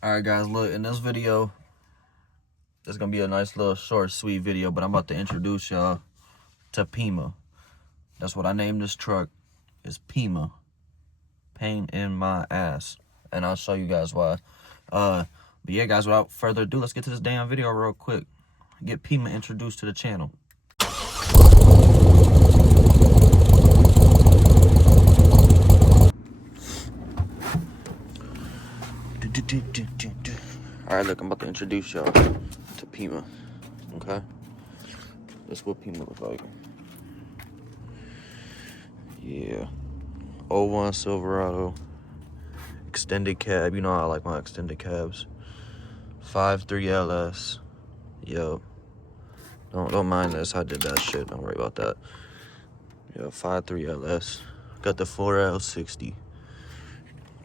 Alright guys, look, in this video, it's gonna be a nice little short, sweet video, but I'm about to introduce y'all to PIMA. That's what I named this truck, is PIMA. Pain in my ass. And I'll show you guys why. But yeah guys, without further ado, let's get to this damn video real quick. Get PIMA introduced to the channel. Alright, look, I'm about to introduce y'all to PIMA. Okay? That's what PIMA looks like. Yeah. 01 Silverado. Extended cab. You know I like my extended cabs. 5.3 LS. Yo. Don't mind this. I did that shit. Don't worry about that. Yo, 5.3 LS. Got the 4L60.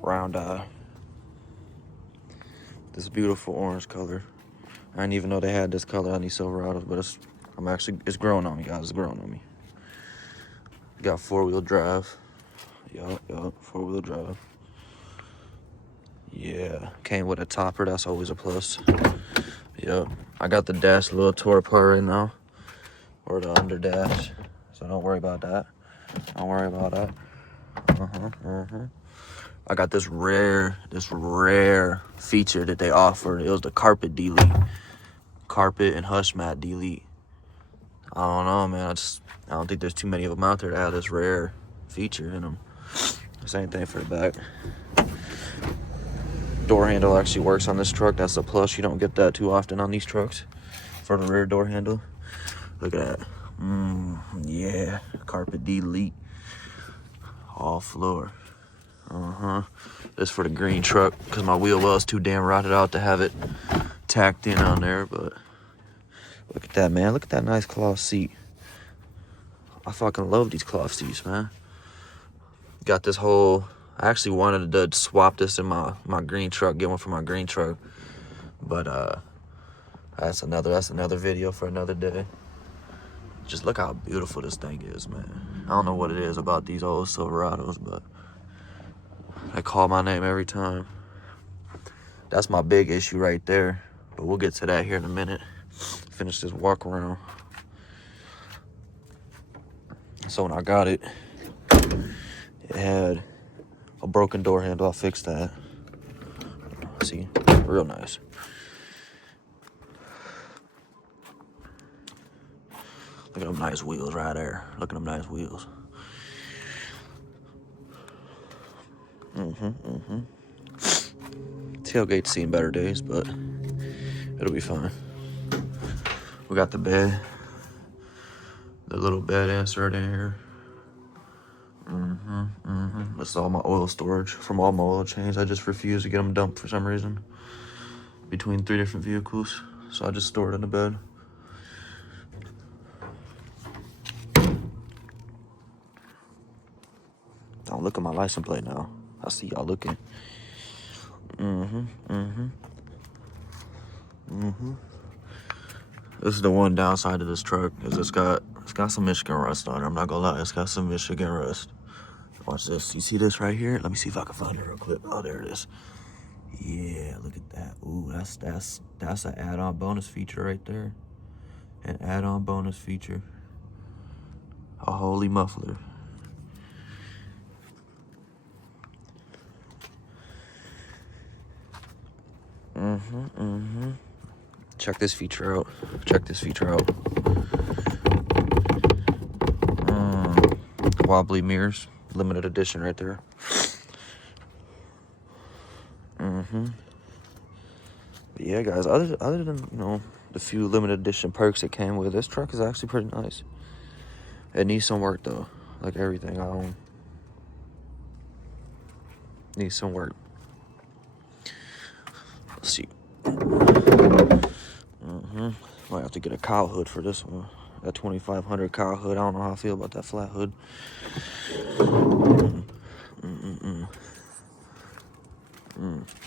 Round eye. This beautiful orange color. I didn't even know they had this color on these Silverados, but it's growing on me, guys. It's growing on me. Got 4-wheel drive. Yup, 4-wheel drive. Yeah, came with a topper. That's always a plus. Yup, I got the dash a little tore apart right now, or the under dash. So don't worry about that. Don't worry about that. I got this rare feature that they offered. It was the carpet delete, carpet and hush mat delete. I don't know, man. I don't think there's too many of them out there that have this rare feature in them. Same thing for the back. Door handle actually works on this truck. That's a plus. You don't get that too often on these trucks for the rear door handle. Look at that. Yeah, carpet delete, all floor. This for the green truck because my wheel well is too damn rotted out to have it tacked in on there. But look at that, man. Look at that nice cloth seat. I fucking love these cloth seats, man. Got this whole, I actually wanted to swap this in my green truck, get one for my green truck, but that's another video for another day. Just look how beautiful this thing is, man. I don't know what it is about these old Silverados, but they call my name every time. That's my big issue right there, but we'll get to that here in a minute. Finish this walk around. So when I got it, it had a broken door handle. I fixed that. See, real nice. Look at them nice wheels right there. Look at them nice wheels. Tailgate's seen better days, but it'll be fine. We got the bed, the little bed insert in here. That's all my oil storage from all my oil change. I just refuse to get them dumped for some reason between 3 different vehicles, so I just store it in the bed. Don't look at my license plate now. I see y'all looking. This is the one downside of this truck, is it's got some Michigan rust on it. I'm not gonna lie, it's got some Michigan rust. Watch this. You see this right here? Let me see if I can find it real quick. Oh, there it is. Yeah, look at that. Ooh, that's an add-on bonus feature right there. An add-on bonus feature. A holy muffler. Check this feature out. Check this feature out. Wobbly mirrors. Limited edition right there. But yeah, guys, other than, you know, the few limited edition perks it came with, this truck is actually pretty nice. It needs some work, though. Like everything I own. Needs some work. Let's see. Might have to get a cowl hood for this one. That 2500 cowl hood. I don't know how I feel about that flat hood.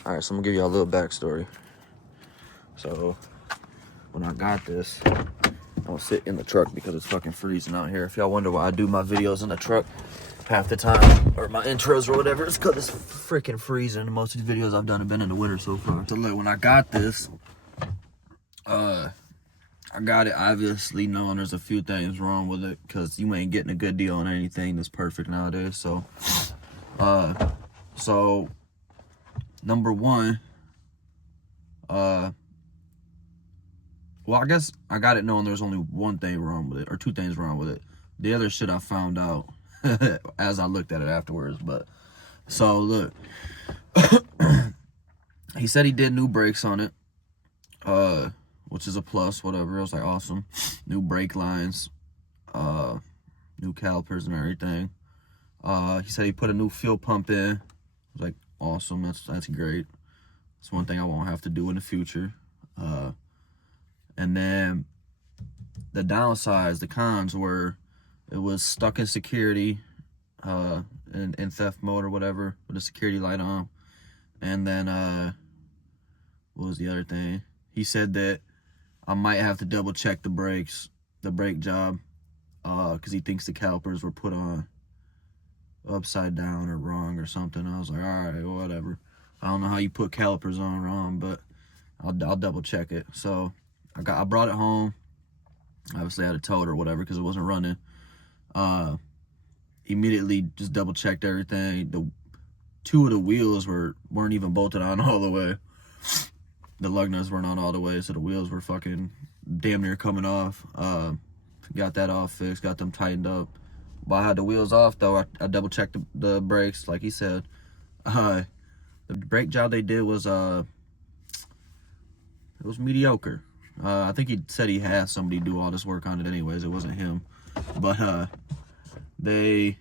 Alright, so I'm gonna give y'all a little backstory. So when I got this, I don't sit in the truck because it's fucking freezing out here. If y'all wonder why I do my videos in the truck, half the time, or my intros or whatever, it's because it's freaking freezing. Most of the videos I've done have been in the winter so far. So look, when I got this, I got it obviously knowing there's a few things wrong with it, because you ain't getting a good deal on anything that's perfect nowadays. So, number one, well, I guess I got it knowing there's only one thing wrong with it, or two things wrong with it. The other shit I found out as I looked at it afterwards. But so look, he said he did new brakes on it, which is a plus, whatever. I was like, awesome. New brake lines, new calipers and everything. He said he put a new fuel pump in. I was like, awesome, that's great. It's one thing I won't have to do in the future. And then the downsides, the cons were, it was stuck in security, in theft mode or whatever, with the security light on. And then, what was the other thing? He said that I might have to double check the brakes, the brake job, because he thinks the calipers were put on upside down or wrong or something. I was like, all right, whatever. I don't know how you put calipers on wrong, but I'll double check it. So I brought it home. Obviously I had to tow it or whatever because it wasn't running. Immediately just double checked everything. Two of the wheels weren't even bolted on all the way. The lug nuts weren't on all the way, so the wheels were fucking damn near coming off. Got that all fixed, got them tightened up. While I had the wheels off though, I double checked the brakes, like he said. The brake job they did was it was mediocre. I think he said he had somebody do all this work on it anyways. It wasn't him. But they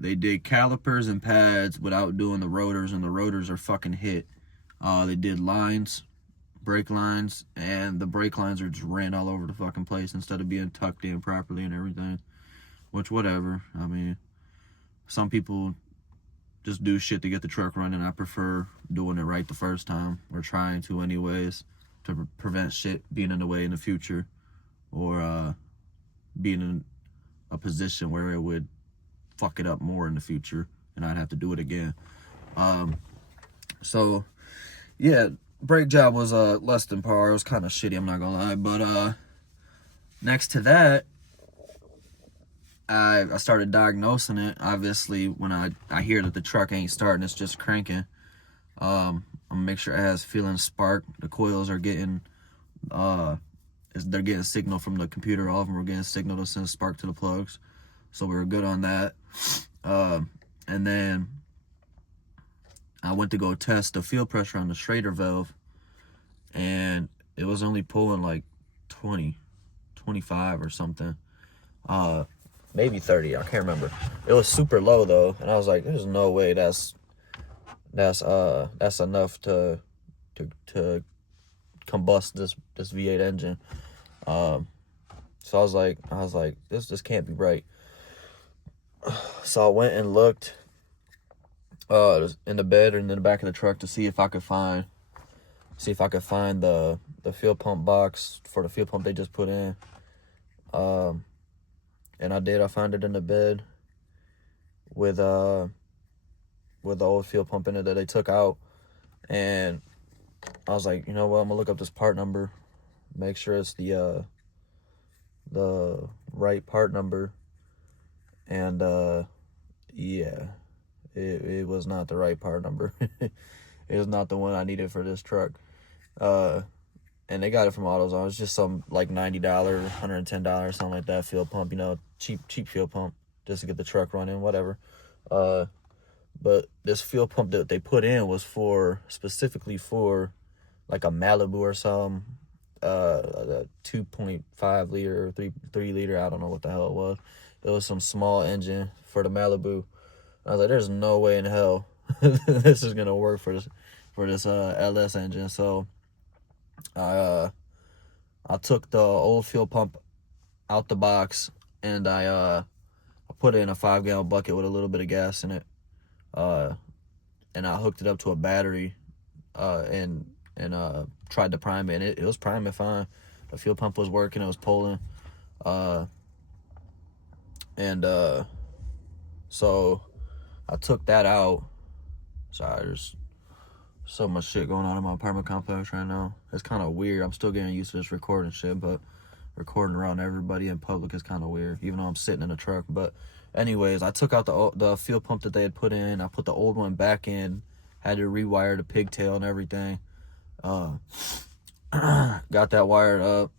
did calipers and pads without doing the rotors, and the rotors are fucking hit. They did lines, brake lines, and the brake lines are just ran all over the fucking place instead of being tucked in properly and everything. Which, whatever. I mean, some people just do shit to get the truck running. I prefer doing it right the first time, or trying to anyways, to prevent shit being in the way in the future, or being in a position where it would fuck it up more in the future and I'd have to do it again. So yeah, brake job was less than par. It was kind of shitty, I'm not gonna lie. But next to that, I started diagnosing it. Obviously, when I hear that the truck ain't starting, it's just cranking. I'm gonna make sure it has feeling spark. The coils are getting they're getting signal from the computer. All of them are getting signal to send spark to the plugs, so we were good on that. And then I went to go test the fuel pressure on the Schrader valve, and it was only pulling like 20, 25 or something. Maybe 30, I can't remember. It was super low though, and I was like, there's no way that's enough to combust this V8 engine. So I was like, this can't be right. So I went and looked in the bed and in the back of the truck to see if I could find the fuel pump box for the fuel pump they just put in. And I did. I found it in the bed with the old fuel pump in it that they took out. And I was like, you know what, I'm gonna look up this part number, make sure it's the right part number. And yeah, it was not the right part number. It was not the one I needed for this truck. And they got it from AutoZone. It's just some like $90, $110, something like that fuel pump, you know, cheap fuel pump just to get the truck running, whatever. But this fuel pump that they put in was specifically for like a Malibu or something, a 2.5 liter or 3 liter, I don't know what the hell it was. It was some small engine for the Malibu. I was like, there's no way in hell this is gonna work for this LS engine. So I took the old fuel pump out the box, and I put it in a 5-gallon bucket with a little bit of gas in it, and I hooked it up to a battery, and tried to prime it, and it was priming fine. The fuel pump was working, it was pulling, and So I took that out. Sorry, there's so much shit going on in my apartment complex right now. It's kind of weird. I'm still getting used to this recording shit, but recording around everybody in public is kind of weird, even though I'm sitting in a truck. But anyways, I took out the fuel pump that they had put in. I put the old one back in. Had to rewire the pigtail and everything. Got that wired up.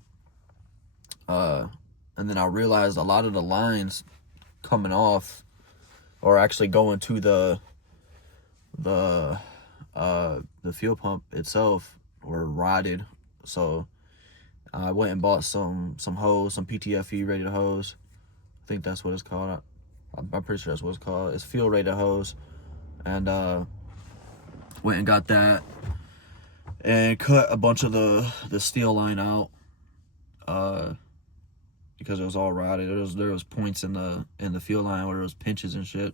And then I realized a lot of the lines coming off, or actually going to the fuel pump itself, were rotted. So I went and bought some hose, some PTFE rated hose. I think that's what it's called. I'm pretty sure that's what it's called. It's fuel rated hose. And went and got that and cut a bunch of the steel line out because it was all rotted. There was points in the fuel line where there was pinches and shit.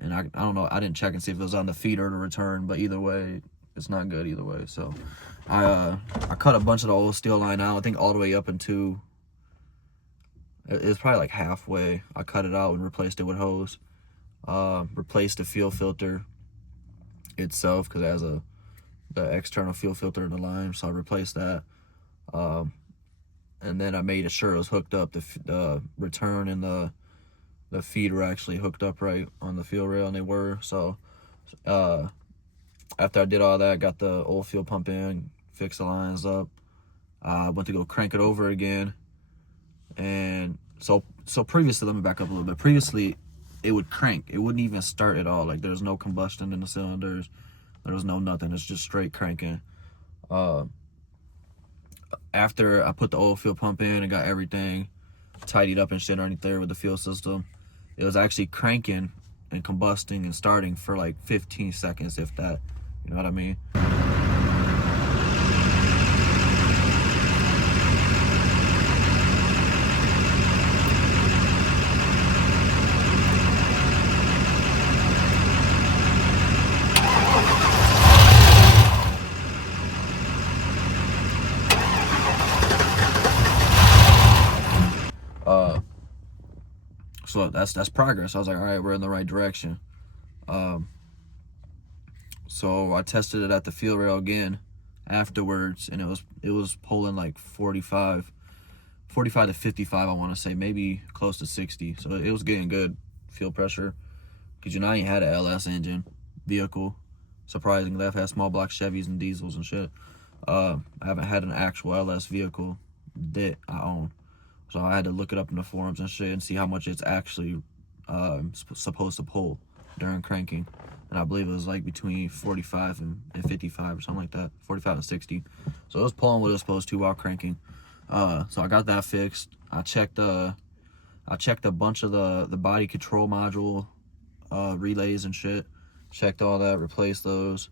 And I don't know, I didn't check and see if it was on the feed or the return, but either way, it's not good either way. So I cut a bunch of the old steel line out, I think all the way up into, it was probably like halfway. I cut it out and replaced it with hose. Replaced the fuel filter itself because it has the external fuel filter in the line, so I replaced that. And then I made sure it was hooked up. The return and the feed were actually hooked up right on the fuel rail, and they were. So after I did all that, got the old fuel pump in, fixed the lines up. I went to go crank it over again. And so previously, let me back up a little bit. Previously, it would crank. It wouldn't even start at all. Like, there's no combustion in the cylinders. There was no nothing. It's just straight cranking. After I put the old fuel pump in and got everything tidied up and shit underneath there with the fuel system, it was actually cranking and combusting and starting for like 15 seconds, if that. You know what I mean? So that's progress. I was like, all right, we're in the right direction. So I tested it at the fuel rail again afterwards, and it was pulling like 45 to 55, I want to say, maybe close to 60. So it was getting good fuel pressure, because I ain't had an LS engine vehicle. Surprisingly, I've had small block Chevys and diesels and shit. I haven't had an actual LS vehicle that I own. So I had to look it up in the forums and shit and see how much it's actually supposed to pull during cranking. And I believe it was like between 45 and 55 or something like that. 45 and 60. So it was pulling what it was supposed to while cranking. So I got that fixed. I checked a bunch of the body control module relays and shit. Checked all that, replaced those.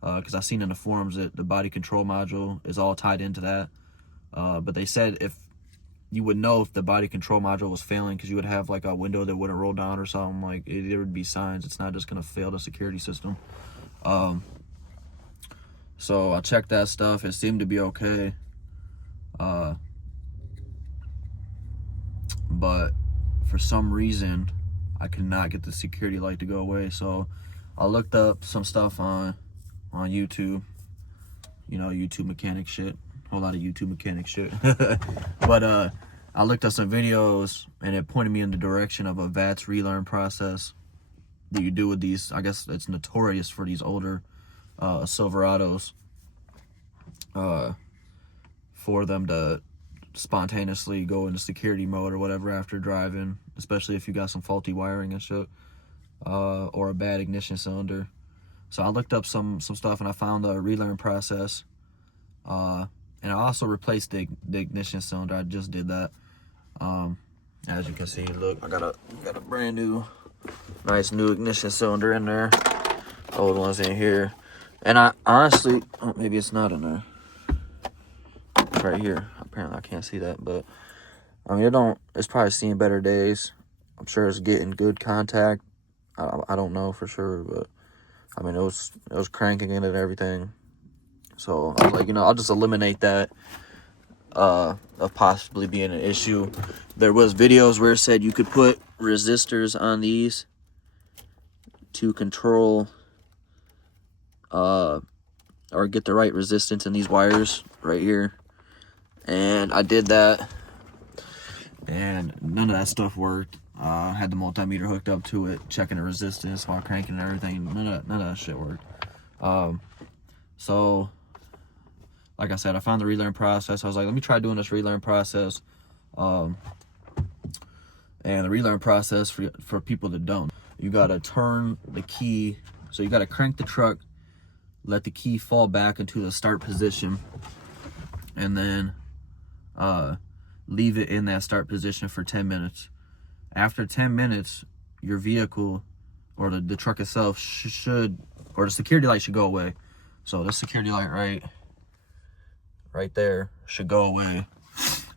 Because I seen in the forums that the body control module is all tied into that. But they said if you would know if the body control module was failing, because you would have like a window that wouldn't roll down or something. Like, there would be signs. It's not just gonna fail the security system. So I checked that stuff. It seemed to be okay. But for some reason, I could not get the security light to go away. So I looked up some stuff on YouTube. You know, YouTube mechanic shit. A whole lot of YouTube mechanic shit. But I looked up some videos, and it pointed me in the direction of a VATS relearn process that you do with these. I guess it's notorious for these older Silverados, for them to spontaneously go into security mode or whatever after driving, especially if you got some faulty wiring and shit, or a bad ignition cylinder. So I looked up some stuff, and I found the relearn process. And I also replaced the ignition cylinder. I just did that. As you can see, look, I got a brand new, nice new ignition cylinder in there. Old one's in here. And I honestly, oh, maybe it's not in there. It's right here. Apparently I can't see that, but I mean, it's probably seen better days. I'm sure it's getting good contact. I don't know for sure, but I mean, it was cranking in and everything. So I was like, I'll just eliminate that of possibly being an issue. There was videos where it said you could put resistors on these to control or get the right resistance in these wires right here. And I did that, and none of that stuff worked. I had the multimeter hooked up to it, checking the resistance while cranking and everything. None of that shit worked. So, like I said, I found the relearn process. I was like, let me try doing this relearn process. And the relearn process, for people that don't, you gotta turn the key. So you gotta crank the truck, let the key fall back into the start position, and then leave it in that start position for 10 minutes. After 10 minutes, your vehicle or the truck itself should, or the security light should go away. So the security light right there should go away.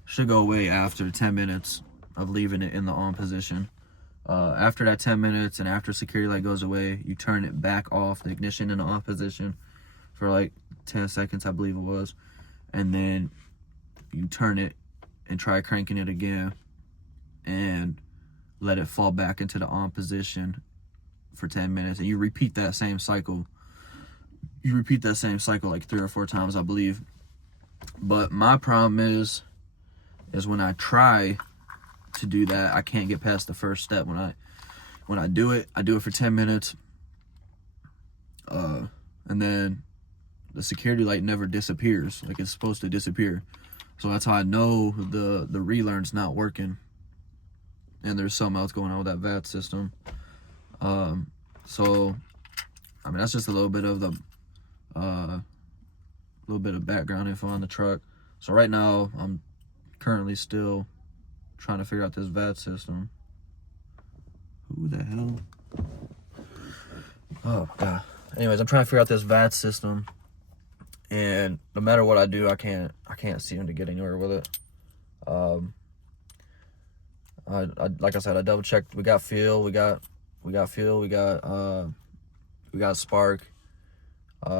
Should go away after 10 minutes of leaving it in the on position. After that 10 minutes and after security light goes away, you turn it back off, the ignition in the on position for like 10 seconds, I believe it was. And then you turn it and try cranking it again and let it fall back into the on position for 10 minutes. And you repeat that same cycle. You repeat that same cycle like 3 or 4 times, I believe. But my problem is when I try to do that, I can't get past the first step. When I do it for 10 minutes, and then the security light never disappears like it's supposed to disappear. So that's how I know the relearn's not working, and there's something else going on with that VAT system. So I mean, that's just a little bit of the background info on the truck. So right now I'm currently still trying to figure out this VAT system. Who the hell? Oh god. Anyways, I'm trying to figure out this VAT system, and no matter what I do, I can't seem to get anywhere with it. I like I said, I double checked. We got fuel. We got fuel. We got spark.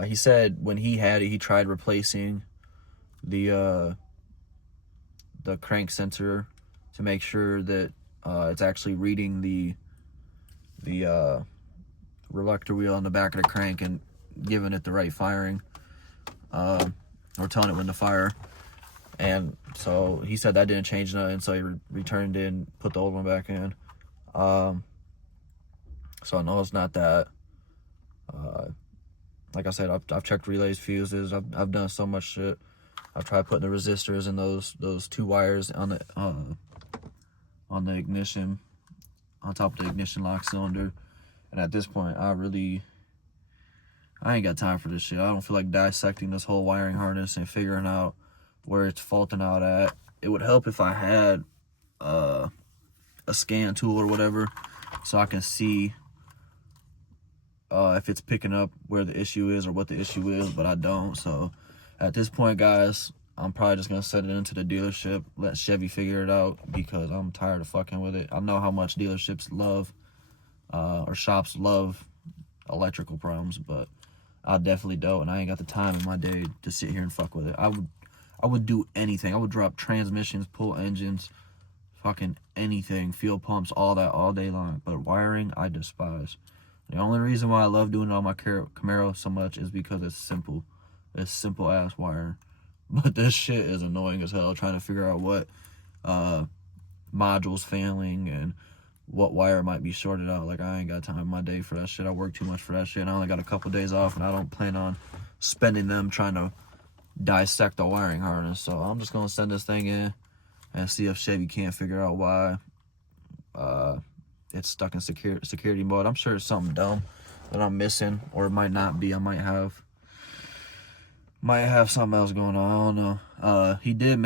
He said when he had it, he tried replacing the crank sensor to make sure that it's actually reading the reluctor wheel on the back of the crank and giving it the right firing, or telling it when to fire. And so he said that didn't change nothing, so he returned it and put the old one back in. So I know it's not that. Like I said, I've checked relays, fuses. I've done so much shit. I've tried putting the resistors in those 2 wires on the ignition, on top of the ignition lock cylinder. And at this point, I ain't got time for this shit. I don't feel like dissecting this whole wiring harness and figuring out where it's faulting out at. It would help if I had a scan tool or whatever, so I can see if it's picking up where the issue is or what the issue is, but I don't. So at this point, guys, I'm probably just gonna set it into the dealership, let Chevy figure it out, because I'm tired of fucking with it. I know how much dealerships love or shops love electrical problems, but I definitely don't, and I ain't got the time in my day to sit here and fuck with it. I would do anything. I would drop transmissions, pull engines, fucking anything, fuel pumps, all that, all day long. But wiring, I despise. The only reason why I love doing it on my Camaro so much is because it's simple. It's simple ass wire. But this shit is annoying as hell, trying to figure out what module's failing and what wire might be shorted out. Like, I ain't got time in my day for that shit. I work too much for that shit, and I only got a couple days off, and I don't plan on spending them trying to dissect the wiring harness. So I'm just gonna send this thing in and see if Chevy can't figure out why it's stuck in security mode. I'm sure it's something dumb that I'm missing, or it might not be. I might have something else going on. I don't know. The dude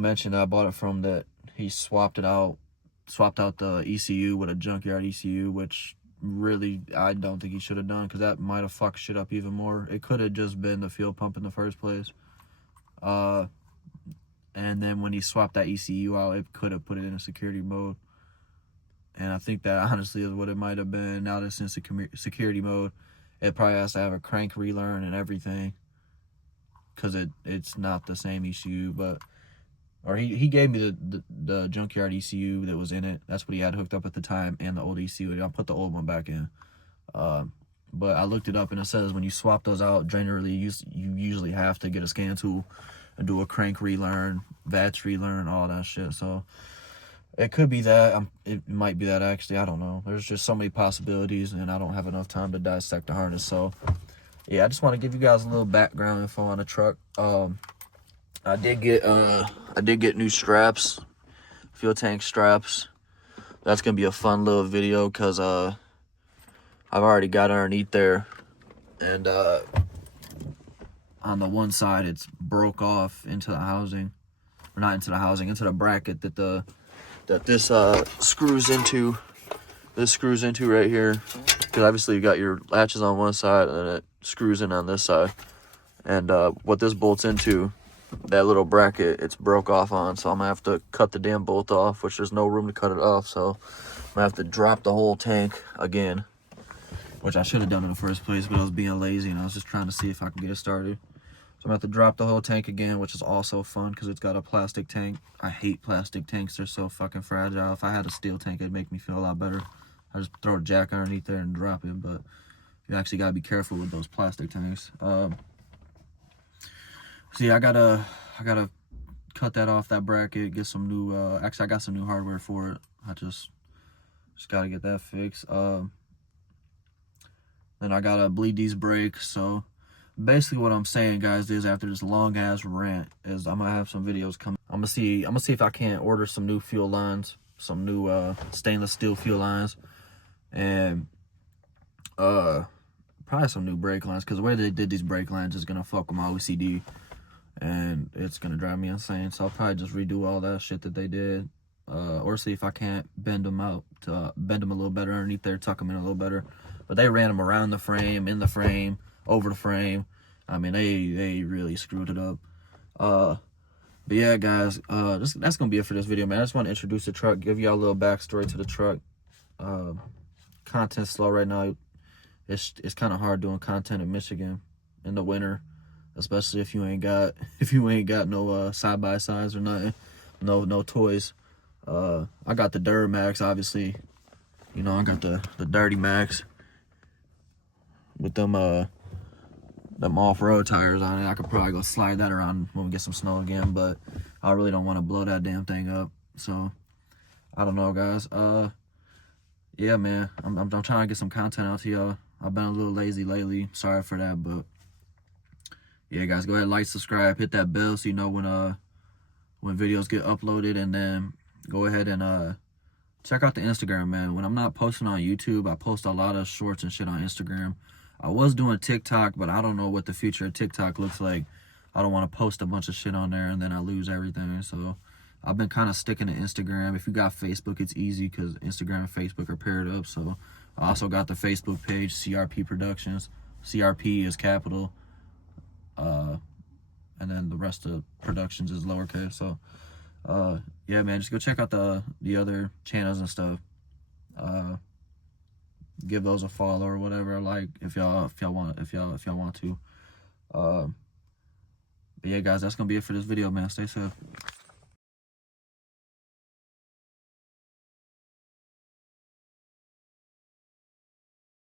mentioned that I bought it from, that he swapped out the ECU with a junkyard ECU, which really I don't think he should have done, because that might have fucked shit up even more. It could have just been the fuel pump in the first place. And then when he swapped that ECU out, it could have put it in a security mode. And I think that honestly is what it might have been. Now that it's in security mode, it probably has to have a crank relearn and everything, because it's not the same ECU. Or he gave me the junkyard ECU that was in it. That's what he had hooked up at the time, and the old ECU. I'll put the old one back in. But I looked it up and it says when you swap those out, generally you usually have to get a scan tool and do a crank relearn, VATS relearn, all that shit. So it could be that. It might be that, actually. I don't know. There's just so many possibilities, and I don't have enough time to dissect the harness. So yeah, I just want to give you guys a little background info on the truck. I did get new straps, fuel tank straps. That's gonna be a fun little video because I've already got underneath there, and on the one side it's broke off into the housing, or not into the housing, into the bracket that this screws into. This screws into right here, because obviously you got your latches on one side and then it screws in on this side. And what this bolts into, that little bracket, it's broke off on, so I'm gonna have to cut the damn bolt off, which there's no room to cut it off, so I'm gonna have to drop the whole tank again, which I should have done in the first place, but I was being lazy and I was just trying to see if I can get it started. So I'm gonna have to drop the whole tank again, which is also fun because it's got a plastic tank. I hate plastic tanks, they're so fucking fragile. If I had a steel tank, it'd make me feel a lot better. I just throw a jack underneath there and drop it, but you actually gotta be careful with those plastic tanks. See, I gotta cut that off, that bracket, get some new, actually I got some new hardware for it. I just gotta get that fixed. Then I gotta bleed these brakes. So basically what I'm saying, guys, is after this long ass rant is I'm gonna have some videos coming. I'm gonna see if I can't order some new fuel lines, some new stainless steel fuel lines, and probably some new brake lines, because the way they did these brake lines is gonna fuck with my OCD and it's gonna drive me insane. So I'll probably just redo all that shit that they did, or see if I can't bend them out to bend them a little better underneath there, tuck them in a little better. But they ran them around the frame, in the frame, over the frame. I mean, they really screwed it up. But yeah, guys, that's gonna be it for this video, man. I just want to introduce the truck, give y'all a little backstory to the truck. Content's slow right now. It's kind of hard doing content in Michigan in the winter, especially if you ain't got no side by sides or nothing, no toys. I got the Duramax, obviously. You know, I got the Dirty Max with them off-road tires on it. I could probably go slide that around when we get some snow again, but I really don't want to blow that damn thing up. So I don't know, guys. Yeah, man, I'm trying to get some content out to y'all. I've been a little lazy lately, sorry for that, but yeah, guys, go ahead, like, subscribe, hit that bell so you know when videos get uploaded, and then go ahead and check out the Instagram, man. When I'm not posting on YouTube, I post a lot of shorts and shit on Instagram. I was doing TikTok, but I don't know what the future of TikTok looks like. I don't want to post a bunch of shit on there and then I lose everything. So I've been kind of sticking to Instagram. If you got Facebook, it's easy because Instagram and Facebook are paired up. So I also got the Facebook page, CRP Productions. CRP is capital. And then the rest of Productions is lowercase. So yeah, man, just go check out the other channels and stuff. Give those a follow or whatever, like if y'all want to. But yeah, guys, that's gonna be it for this video, man. Stay safe.